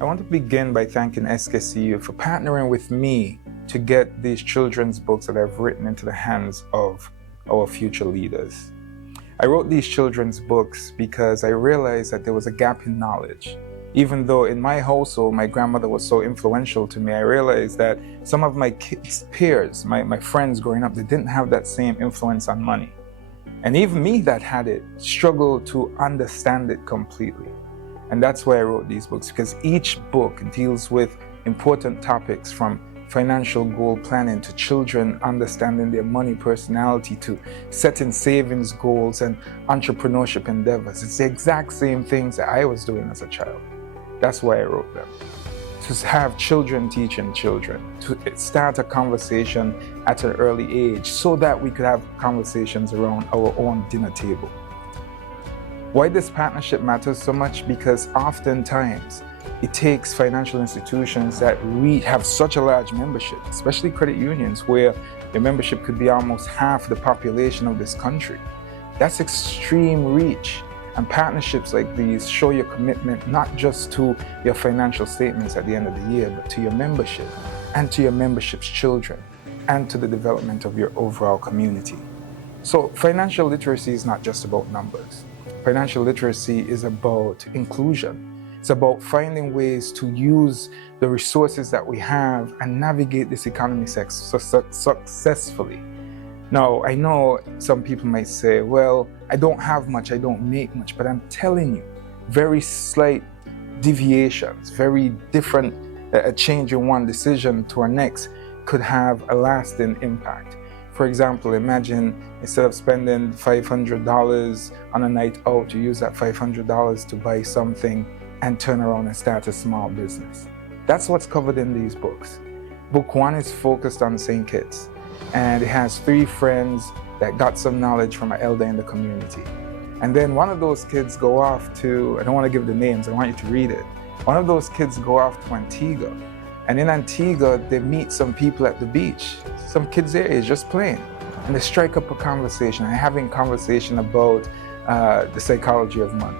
I want to begin by thanking SKCU for partnering with me to get these children's books that I've written into the hands of our future leaders. I wrote these children's books because I realized that there was a gap in knowledge. Even though in my household, my grandmother was so influential to me, I realized that some of my kids' peers, my friends growing up, they didn't have that same influence on money. And even me that had it struggled to understand it completely. And that's why I wrote these books, because each book deals with important topics from financial goal planning to children understanding their money personality to setting savings goals and entrepreneurship endeavors. It's the exact same things that I was doing as a child. That's why I wrote them. To have children teaching children, to start a conversation at an early age so that we could have conversations around our own dinner table. Why this partnership matters so much? Because oftentimes it takes financial institutions that have such a large membership, especially credit unions, where the membership could be almost half the population of this country. That's extreme reach. And partnerships like these show your commitment not just to your financial statements at the end of the year, but to your membership and to your membership's children and to the development of your overall community. So financial literacy is not just about numbers. Financial literacy is about inclusion. It's about finding ways to use the resources that we have and navigate this economy successfully. Now, I know some people might say, well, I don't have much, I don't make much, but I'm telling you, very slight deviations, very different, a change in one decision to our next could have a lasting impact. For example, imagine instead of spending $500 on a night out, you use that $500 to buy something and turn around and start a small business. That's what's covered in these books. Book 1 is focused on St. Kitts, and it has 3 friends that got some knowledge from an elder in the community. And then one of those kids go off to, I don't want to give the names, I want you to read it. One of those kids go off to Antigua. And in Antigua, they meet some people at the beach. Some kids their age just playing. And they strike up a conversation, and having a conversation about the psychology of money.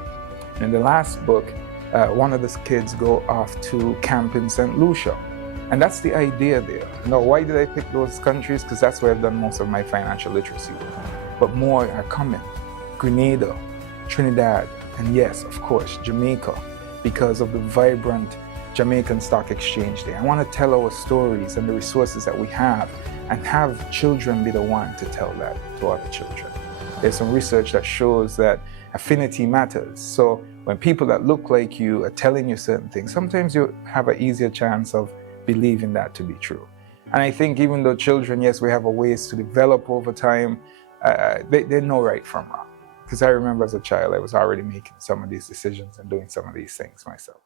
And in the last book, one of the kids go off to camp in St. Lucia. And that's the idea there. Now, why did I pick those countries? Because that's where I've done most of my financial literacy work. But more are coming. Grenada, Trinidad, and yes, of course, Jamaica, because of the vibrant Jamaican Stock Exchange there. I want to tell our stories and the resources that we have and have children be the one to tell that to other children. There's some research that shows that affinity matters. So when people that look like you are telling you certain things, sometimes you have an easier chance of believing that to be true. And I think even though children, yes, we have a ways to develop over time, they know right from wrong. Because I remember as a child, I was already making some of these decisions and doing some of these things myself.